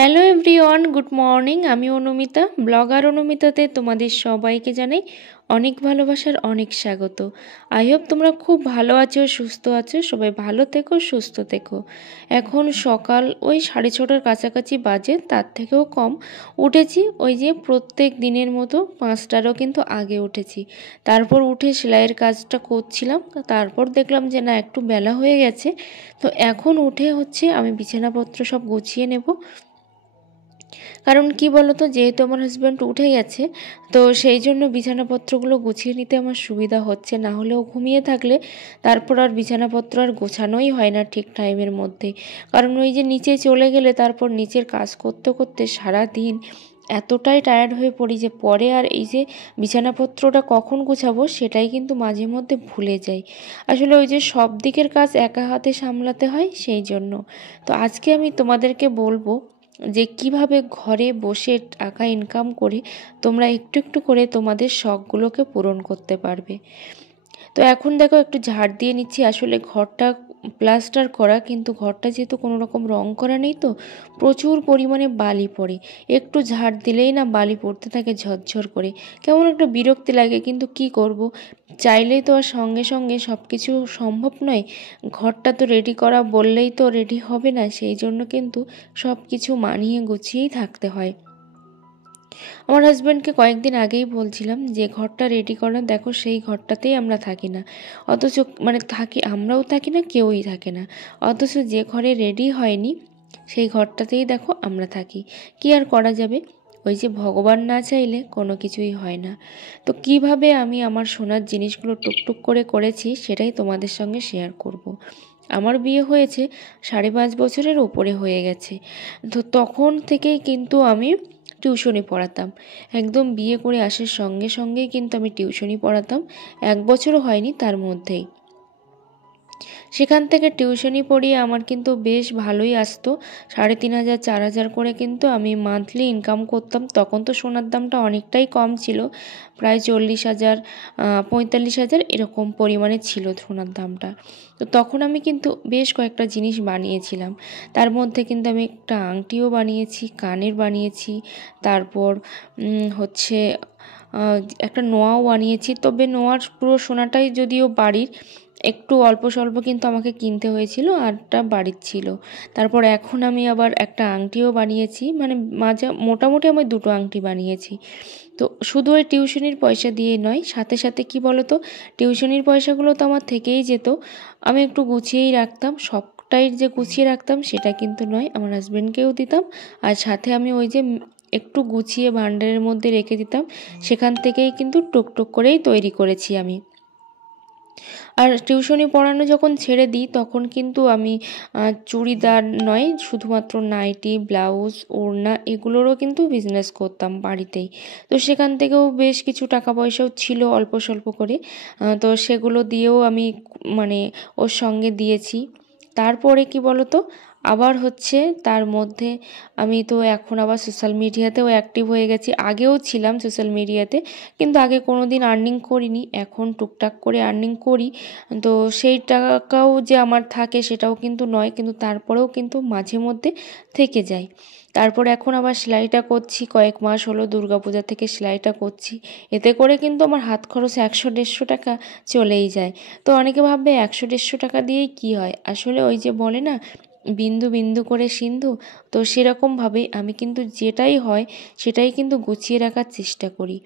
Hello everyone, good morning. আমি Anumita, blogger অনুমিতাতে তোমাদের সবাইকে জানাই অনেক ভালোবাসার অনেক স্বাগত। আই হোপ তোমরা খুব ভালো আছো, সুস্থ আছো। সবাই ভালো থেকো, সুস্থ থেকো। এখন সকাল ওই 6:30টার কাছাকাছি বাজে, তার থেকেও কম। উঠেছি ওই যে প্রত্যেক দিনের মতো 5টারও কিন্তু আগে উঠেছি। তারপর উঠে সেলাইয়ের কাজটা করছিলাম। তারপর দেখলাম যে না, একটু বেলা হয়ে গেছে। তো এখন উঠে আমি বিছানাপত্র সব গুছিয়ে নেব। কারণ কি বলতো, যেহেতু আমার হাজব্যান্ড উঠে গেছে, তো সেই জন্য বিছানাপত্রগুলো গুছিয়ে নিতে আমার সুবিধা হচ্ছে। না হলেও ঘুমিয়ে থাকলে তারপর আর বিছানাপত্র আর গোছানোই হয় না ঠিক টাইমের মধ্যে। কারণ ওই যে নিচে চলে গেলে তারপর নিচের কাজ করতে করতে সারা দিন এতটাই টায়ার্ড হয়ে পড়ি যে পরে আর এই যে বিছানাপত্রটা কখন গুছাবো সেটাই কিন্তু মাঝে মধ্যে ভুলে যাই। আসলে ওই যে সব দিকের কাজ একা হাতে সামলাতে হয়, সেই জন্য। তো আজকে আমি তোমাদেরকে বলবো যে কিভাবে ঘরে বসে টাকা ইনকাম করে তোমরা একটু একটু করে তোমাদের শখগুলোকে পূরণ করতে পারবে। তো এখন দেখো, একটু ঝাড় দিয়ে নিচ্ছি। আসলে ঘরটা প্লাস্টার করা, কিন্তু ঘরটা যেহেতু কোনো রকম রং করা নেই, তো প্রচুর পরিমাণে বালি পড়ে। একটু ঝাড় দিলেই না বালি পড়তে থাকে ঝরঝর করে। কেমন একটা বিরক্তি লাগে, কিন্তু কি করব, চাইলেই তো আর সঙ্গে সঙ্গে সব কিছু সম্ভব নয়। ঘরটা তো রেডি করা বললেই তো রেডি হবে না, সেই জন্য কিন্তু সব কিছু মানিয়ে গুছিয়েই থাকতে হয়। আমার হাজব্যান্ডকে কয়েকদিন আগেই বলছিলাম যে ঘরটা রেডি করা, দেখো সেই ঘরটাতেই আমরা থাকি না। অথচ থাকি, আমরাও থাকি না, কেউই থাকে না। অথচ যে ঘরে রেডি হয়নি সেই ঘরটাতেই দেখো আমরা থাকি। কি আর করা যাবে, ওই যে ভগবান না চাইলে কোনো কিছুই হয় না। তো কিভাবে আমি আমার সোনার জিনিসগুলো টুকটুক করে করেছি সেটাই তোমাদের সঙ্গে শেয়ার করব। আমার বিয়ে হয়েছে 5.5 বছরের ওপরে হয়ে গেছে। তো তখন থেকেই কিন্তু আমি টিউশনি পড়াতাম। একদম বিয়ে করে আসার সঙ্গে সঙ্গেই কিন্তু আমি টিউশনি পড়াতাম। 1 বছরও হয়নি তার মধ্যেই। সেখান থেকে টিউশনি পড়িয়ে আমার কিন্তু বেশ ভালোই আসতো। 3,500 4,000 করে কিন্তু আমি মান্থলি ইনকাম করতাম। তখন তো সোনার দামটা অনেকটাই কম ছিল, প্রায় 40,000 45,000 এরকম পরিমাণে ছিল সোনার দামটা। তো তখন আমি কিন্তু বেশ কয়েকটা জিনিস বানিয়েছিলাম। তার মধ্যে কিন্তু আমি একটা আংটিও বানিয়েছি, কানের বানিয়েছি, তারপর হচ্ছে একটা নোয়াও বানিয়েছি। তবে নোয়ার পুরো সোনাটাই যদিও বাড়ির, একটু অল্প স্বল্প কিন্তু আমাকে কিনতে হয়েছিল, আরটা বাড়ির ছিল। তারপর এখন আমি আবার একটা আংটিও বানিয়েছি, মানে মোটামুটি আমি 2টো আংটি বানিয়েছি। তো শুধু ওই টিউশনির পয়সা দিয়েই নয়, সাথে সাথে কি বলতো, টিউশনির পয়সাগুলো তো আমার থেকেই যেত, আমি একটু গুছিয়েই রাখতাম। সবটাই যে গুছিয়ে রাখতাম সেটা কিন্তু নয়, আমার হাজব্যান্ডকেও দিতাম। আর সাথে আমি ওই যে একটু গুছিয়ে ভান্ডারের মধ্যে রেখে দিতাম, সেখান থেকেই কিন্তু টুকটুক করেই তৈরি করেছি আমি। আর টিউশনি পড়ানো যখন ছেড়ে দিই তখন কিন্তু আমি চুড়িদার নয়, শুধুমাত্র নাইটি, ব্লাউজ, ওড়না এগুলোরও কিন্তু বিজনেস করতাম বাড়িতেই। তো সেখান থেকেও বেশ কিছু টাকা পয়সাও ছিল অল্প স্বল্প করে। তো সেগুলো দিয়েও আমি মানে ওর সঙ্গে দিয়েছি। তারপরে কি বলতো, আবার তার মধ্যে আমি তো এখন আবার সোশ্যাল মিডিয়াতেও অ্যাক্টিভ হয়ে গেছি। আগেও ছিলাম সোশ্যাল মিডিয়াতে, কিন্তু আগে কোনো দিন আর্নিং করিনি। এখন টুকটাক করে আর্নিং করি। তো সেই টাকাও যে আমার থাকে সেটাও কিন্তু নয়, কিন্তু তারপরেও কিন্তু মাঝে মধ্যে থেকে যায়। তারপর এখন আবার সেলাইটা করছি, কয়েক মাস হলো, দুর্গাপূজা থেকে সেলাইটা করছি। এতে করে কিন্তু আমার হাত খরচ 100-150 টাকা চলেই যায়। তো অনেকে ভাববে 100-150 টাকা দিয়েই কি হয়, আসলে ওই যে বলে না, বিন্দু বিন্দু করে সিন্ধু। তো সেরকমভাবেই আমি কিন্তু যেটাই হয় সেটাই কিন্তু গুছিয়ে রাখার চেষ্টা করি।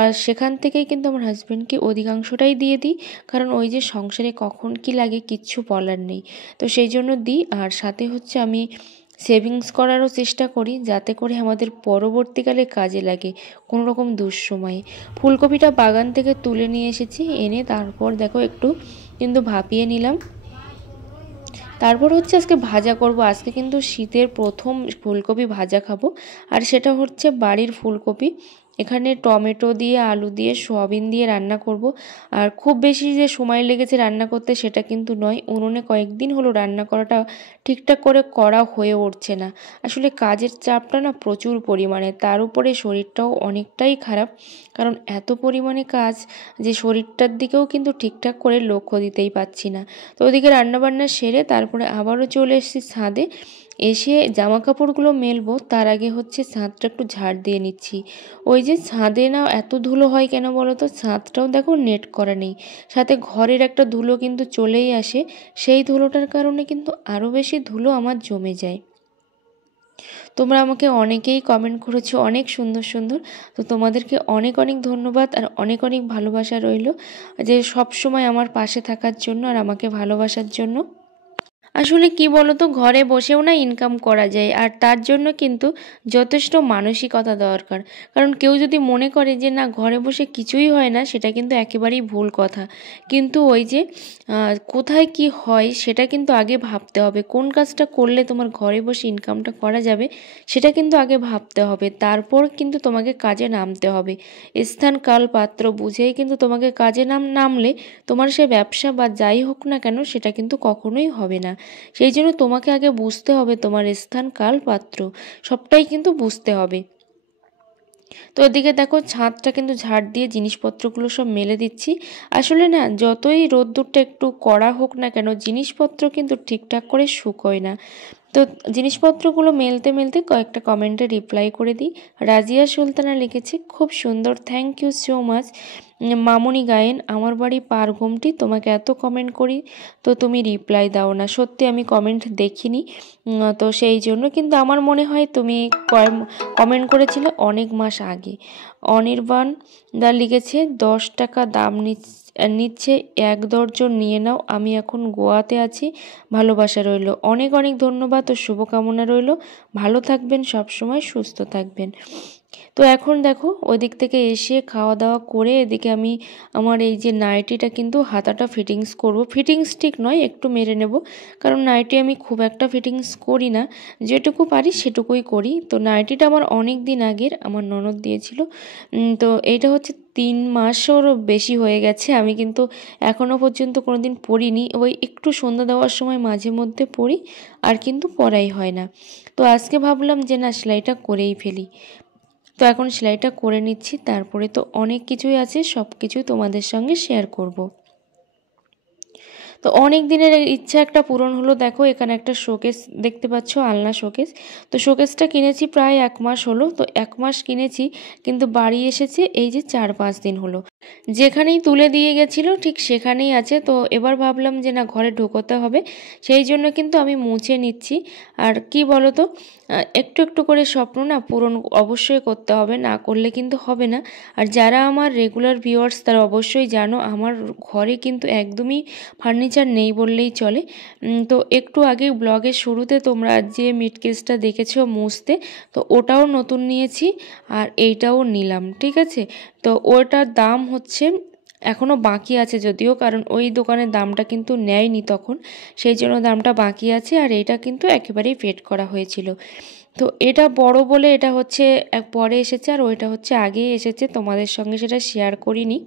আর সেখান থেকেই কিন্তু আমার হাজব্যান্ডকে অধিকাংশটাই দিয়ে দিই, কারণ ওই যে সংসারে কখন কি লাগে কিচ্ছু বলার নেই। তো সেই জন্য দিই। আর সাথে আমি সেভিংস করারও চেষ্টা করি, যাতে করে আমাদের পরবর্তীকালে কাজে লাগে কোনো রকম দুঃসময়ে। ফুলকপিটা বাগান থেকে তুলে নিয়ে এসেছি, এনে তারপর দেখো একটু কিন্তু ভাপিয়ে নিলাম। তারপর আজকে ভাজা করব। আজকে কিন্তু শীতের প্রথম ফুলকপি ভাজা খাবো, আর সেটা বাড়ির ফুলকপি। এখানে টমেটো দিয়ে, আলু দিয়ে, সয়াবিন দিয়ে রান্না করব। আর খুব বেশি যে সময় লেগেছে রান্না করতে সেটা কিন্তু নয়, উনুনে কয়েকদিন হলো রান্না করাটা ঠিকঠাক করে করা হয়ে উঠছে না। আসলে কাজের চাপটা না প্রচুর পরিমাণে, তার উপরে শরীরটাও অনেকটাই খারাপ। কারণ এত পরিমাণে কাজ যে শরীরটার দিকেও কিন্তু ঠিকঠাক করে লক্ষ্য দিতেই পারছি না। তো ওদিকে রান্নাবান্না সেরে তারপরে আবারও চলে এসেছি ছাদে। এসে জামা কাপড়গুলো মেলবো তার আগে হচ্ছে ছাদটা একটু ঝাড় দিয়ে নিচ্ছি। ওই যে ছাদে না এত ধুলো হয় কেন বলো তো, ছাদটাও দেখো নেট করা নেই, সাথে ঘরের একটা ধুলো কিন্তু চলেই আসে, সেই ধুলোটার কারণে কিন্তু আরও বেশি ধুলো আমার জমে যায়। তোমরা আমাকে অনেকেই কমেন্ট করেছো অনেক সুন্দর সুন্দর, তো তোমাদেরকে অনেক অনেক ধন্যবাদ আর অনেক অনেক ভালোবাসা রইল যে সব সময় আমার পাশে থাকার জন্য আর আমাকে ভালোবাসার জন্য। আসলে কি বলতো, ঘরে বসেও না ইনকাম করা যায়, আর তার জন্য কিন্তু যথেষ্ট মানসিকতা দরকার। কারণ কেউ যদি মনে করে যে না ঘরে বসে কিছুই হয় না, সেটা কিন্তু একেবারেই ভুল কথা। কিন্তু ওই যে কোথায় কি হয় সেটা কিন্তু আগে ভাবতে হবে, কোন কাজটা করলে তোমার ঘরে বসে ইনকামটা করা যাবে সেটা কিন্তু আগে ভাবতে হবে, তারপর কিন্তু তোমাকে কাজে নামতে হবে। স্থান কাল পাত্র বুঝেই কিন্তু তোমাকে কাজে নামলে তোমার সে ব্যবসা বা যাই হোক না কেন সেটা কিন্তু কখনোই হবে না। সেই জন্য তোমাকে আগে বুঝতে হবে তোমার স্থান কাল পাত্র সবটাই কিন্তু বুঝতে হবে। তো ওদিকে দেখো ছাদটা কিন্তু ঝাড় দিয়ে জিনিসপত্রগুলো সব মেলে দিচ্ছি। আসলে না যতই রোদ্দুরটা একটু কড়া হোক না কেন, জিনিসপত্র কিন্তু ঠিকঠাক করে শুকোয় না। তো জিনিসপত্রগুলো মেলতে মেলতে কয়েকটা কমেন্টে রিপ্লাই করে দিই। রাজিয়া সুলতানা লিখেছে, খুব সুন্দর, থ্যাংক ইউ সো মাচ। মামুনি গায়েন, আমার বাড়ি পারঘুমটি, তোমাকে এত কমেন্ট করি তো তুমি রিপ্লাই দাও না। সত্যি আমি কমেন্ট দেখিনি, তো সেই জন্য কিন্তু আমার মনে হয় তুমি কমেন্ট করেছিলে অনেক মাস আগে। অনির্বাণ দা লিখেছে, 10 টাকা দাম নিচ্ছে, 1 দর্জন নিয়ে নাও, আমি এখন গোয়াতে আছি, ভালোবাসা রইল। অনেক অনেক ধন্যবাদ ও শুভকামনা রইল, ভালো থাকবেন, সবসময় সুস্থ থাকবেন। তো এখন দেখো ওদিক থেকে এসে খাওয়া দাওয়া করে এদিকে আমি আমার এই যে নাইটিটা কিন্তু হাতাটা ফিটিংস করব। ফিটিংস ঠিক নয়, একটু মেরে নেব, কারণ নাইটি আমি খুব একটা ফিটিংস করি না, যেটুকু পারি সেটুকুই করি। তো নাইটিটা আমার অনেক দিন আগের, আমার ননদ দিয়েছিল। তো এইটা হচ্ছে 3 মাসেরও বেশি হয়ে গেছে, আমি কিন্তু এখনও পর্যন্ত কোনো দিন পরিনি। ওই একটু সন্ধ্যা দেওয়ার সময় মাঝে মধ্যে পরি, আর কিন্তু পরাই হয় না। তো আজকে ভাবলাম যে না সেলাইটা করেই ফেলি। তো এখন সেলাইটা করে নিচ্ছি, তারপরে তো অনেক কিছুই আছে, সব কিছুই তোমাদের সঙ্গে শেয়ার করব। তো অনেক দিনের ইচ্ছা একটা পূরণ হলো। দেখো এখানে একটা শোকেস দেখতে পাচ্ছ, আলনা শোকেস। তো শোকেসটা কিনেছি প্রায় 1 মাস হলো। তো 1 মাস কিনেছি, কিন্তু বাড়ি এসেছে এই যে 4-5 দিন হলো। যেখানেই তুলে দিয়ে গেছিলো ঠিক সেখানেই আছে। তো এবার ভাবলাম যে না ঘরে ঢোকাতে হবে, সেই জন্য কিন্তু আমি মুছে নিচ্ছি। আর কি বলো তো, একটু একটু করে স্বপ্ন না পূরণ অবশ্যই করতে হবে, না করলে কিন্তু হবে না। আর যারা আমার রেগুলার ভিউয়ার্স তারা অবশ্যই জানো আমার ঘরে কিন্তু একদমই ফার্নিচার নেই বললেই চলে। তো একটু আগে ব্লগের শুরুতে তোমরা যে মিট কেসটা দেখেছো মুছতে, তো ওটাও নতুন নিয়েছি আর এইটাও নিলাম, ঠিক আছে। তো ওটার দাম হচ্ছে, এখনও বাকি আছে যদিও, কারণ ওই দোকানের দামটা কিন্তু নেয়নি তখন, সেই জন্য দামটা বাকি আছে। আর এইটা কিন্তু একেবারেই পেড করা হয়েছিল। তো এটা বড় বলে এটা হচ্ছে পরে এসেছে, আর ওইটা হচ্ছে আগেই এসেছে, তোমাদের সঙ্গে সেটা শেয়ার করিনি।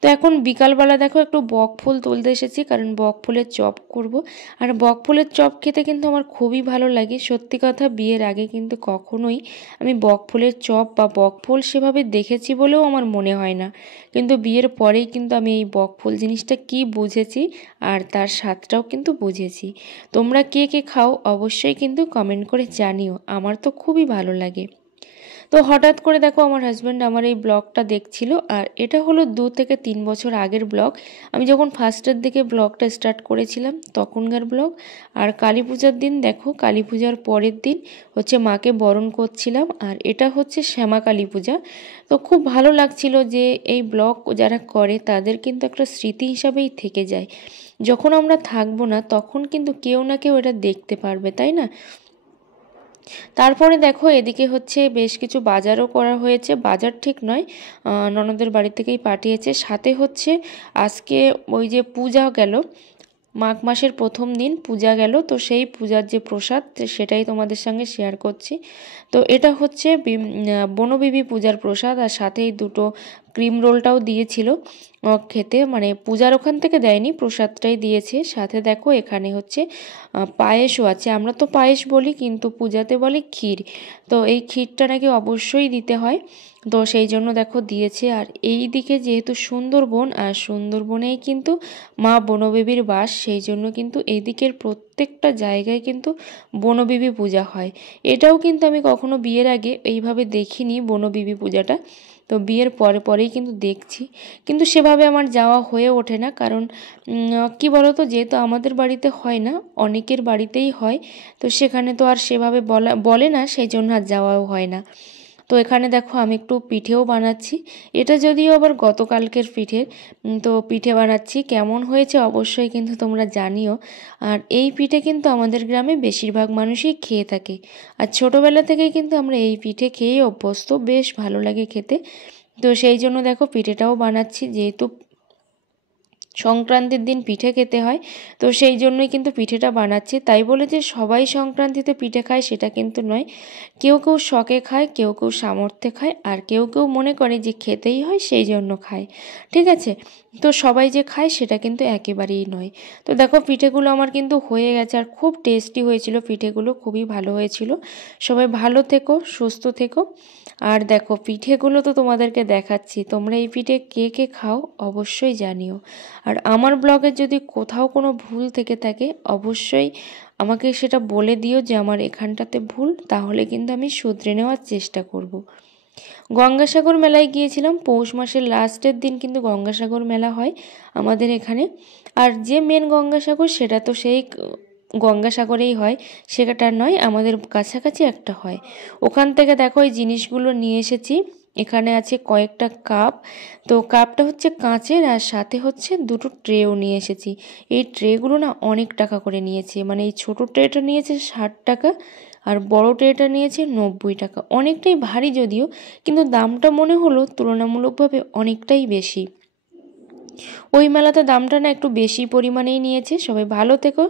তো এখন বিকালবেলা দেখো একটু বক ফুল তুলতে এসেছি, কারণ বক ফুলের চপ করব। আর বক ফুলের চপ খেতে কিন্তু আমার খুবই ভালো লাগে। সত্যি কথা, বিয়ের আগে কিন্তু কখনোই আমি বক ফুলের চপ বা বক ফুল সেভাবে দেখেছি বলেও আমার মনে হয় না, কিন্তু বিয়ের পরেই কিন্তু আমি এই বক ফুল জিনিসটা কি বুঝেছি, আর তার স্বাদটাও কিন্তু বুঝেছি। তোমরা কে কে খাও অবশ্যই কিন্তু কমেন্ট করে জানিও, আমার তো খুবই ভালো লাগে। তো হঠাৎ করে দেখো আমার হাজব্যান্ড আমার এই ব্লগটা দেখছিল, আর এটা হলো 2 থেকে 3 বছর আগের ব্লগ। আমি যখন ফার্স্টের দিকে ব্লগটা স্টার্ট করেছিলাম তখনকার ব্লগ। আর কালী পূজার দিন দেখো, কালী পূজার পরের দিন হচ্ছে মাকে বরণ করছিলাম, আর এটা হচ্ছে শ্যামা কালী পূজা। তো খুব ভালো লাগছিল যে এই ব্লগ যারা করে তাদের কিন্তু একটা স্মৃতি হিসাবেই থেকে যায়। যখন আমরা থাকবো না তখন কিন্তু কেউ না কেউ এটা দেখতে পারবে, তাই না? তারপরে দেখো এদিকে হচ্ছে বেশ কিছু বাজারও করা হয়েছে, বাজার ঠিক নয়, ননদের বাড়ি থেকেই পাঠিয়েছে। সাথে হচ্ছে আজকে ওই যে পূজা গেল, মাঘ মাসের প্রথম দিন পূজা গেল, তো সেই পূজার যে প্রসাদ সেটাই তোমাদের সঙ্গে শেয়ার করছি। তো এটা হচ্ছে বনবিবি পূজার প্রসাদ, আর সাথেই 2টো ক্রিম রোলটাও দিয়েছিল খেতে, মানে পূজার ওখান থেকে দেয়নি, প্রসাদটাই দিয়েছে। সাথে দেখো এখানে হচ্ছে পায়েসও আছে। আমরা তো পায়েস বলি, কিন্তু পূজাতে বলে ক্ষীর। তো এই ক্ষীরটা নাকি অবশ্যই দিতে হয়, তো সেই জন্য দেখো দিয়েছে। আর এই দিকে যেহেতু সুন্দরবন, আর সুন্দরবনেই কিন্তু মা বনবিবির বাস, সেই জন্য কিন্তু এই দিকের প্রত্যেকটা জায়গায় কিন্তু বনবিবি পূজা হয়। এটাও কিন্তু আমি কখনো বিয়ের আগে এইভাবে দেখিনি, বনবিবি পূজাটা। তো বিয়ের পরে পরেই কিন্তু দেখছি, কিন্তু সেভাবে আমার যাওয়া হয়ে ওঠে না। কারণ কি বলতো, যেহেতু আমাদের বাড়িতে হয় না, অনেকের বাড়িতেই হয়, তো সেখানে তো আর সেভাবে বলে না, সেই জন্য আর যাওয়াও হয় না। তো এখানে দেখো আমি একটু পিঠেও বানাচ্ছি। এটা যদিও আবার গতকালকের পিঠে, তো পিঠে বানাচ্ছি। কেমন হয়েছে অবশ্যই কিন্তু তোমরা জানিও। আর এই পিঠে কিন্তু আমাদের গ্রামে বেশিরভাগ মানুষই খেয়ে থাকে, আর ছোটোবেলা থেকেই কিন্তু আমরা এই পিঠে খেয়েই অভ্যস্ত, বেশ ভালো লাগে খেতে। তো সেই জন্য দেখো পিঠেটাও বানাচ্ছি, যেহেতু সংক্রান্তির দিন পিঠে খেতে হয়, তো সেই জন্যই কিন্তু পিঠেটা বানাচ্ছি। তাই বলে যে সবাই সংক্রান্তিতে পিঠে খায় সেটা কিন্তু নয়, কেউ কেউ শখে খায়, কেউ কেউ সামর্থ্যে খায়, আর কেউ কেউ মনে করে যে খেতেই হয় সেই জন্য খায়, ঠিক আছে। তো সবাই যে খায় সেটা কিন্তু একেবারেই নয়। তো দেখো পিঠেগুলো আমার কিন্তু হয়ে গেছে, আর খুব টেস্টি হয়েছিল পিঠেগুলো, খুবই ভালো হয়েছিল। সবাই ভালো থেকো, সুস্থ থেকো। আর দেখো পিঠেগুলো তো তোমাদেরকে দেখাচ্ছি, তোমরা এই পিঠে কে কে খাও অবশ্যই জানিও। আর আমার ব্লগে যদি কোথাও কোনো ভুল থেকে থাকে অবশ্যই আমাকে সেটা বলে দিও যে আমার এখানটাতে ভুল, তাহলে কিন্তু আমি শুধরে নেওয়ার চেষ্টা করব। গঙ্গাসাগর মেলায় গিয়েছিলাম, পৌষ মাসের লাস্টের দিন কিন্তু গঙ্গাসাগর মেলা হয় আমাদের এখানে। আর যে মেন গঙ্গাসাগর সেটা তো সেই গঙ্গাসাগরেই হয়, সেটা নয়, আমাদের কাছাকাছি একটা হয়। ওখান থেকে দেখো এই জিনিসগুলো নিয়ে এসেছি। এখানে আছে কয়েকটা কাপ, তো কাপটা হচ্ছে কাঁচের, আর সাথে হচ্ছে দুটো ট্রেও নিয়ে এসেছি। এই ট্রেগুলো না অনেক টাকা করে নিয়েছে, মানে এই ছোটো ট্রেটা নিয়েছে 60 টাকা, আর বড় ট্রেটা নিয়েছে 90 টাকা। অনেকটাই ভারী যদিও, কিন্তু দামটা মনে হলো তুলনামূলকভাবে অনেকটাই বেশি। ওই মেলাতে দামটা না একটু বেশি পরিমাণেই নিয়েছে। সবাই ভালো থেকো,